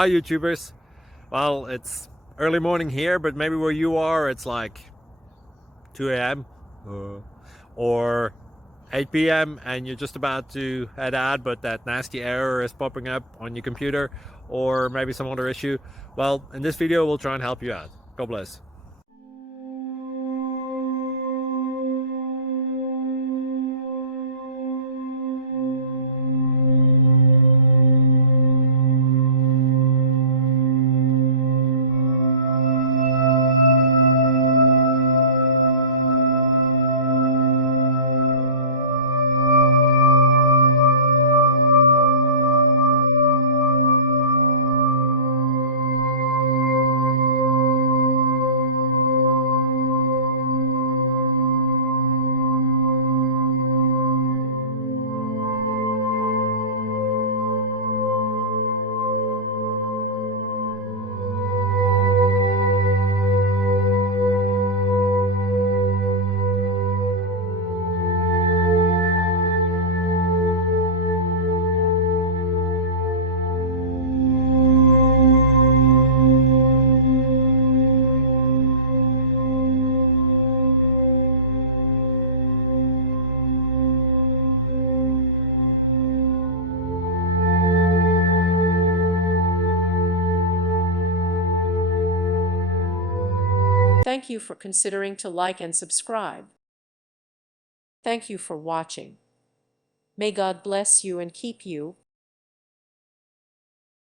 Hi YouTubers. Well, it's early morning here, but maybe where you are it's like 2 a.m. Or 8 p.m. and you're just about to head out, but that nasty error is popping up on your computer, or maybe some other issue. Well, in this video we'll try and help you out. God bless. Thank you for considering to like and subscribe. Thank you for watching. May God bless you and keep you.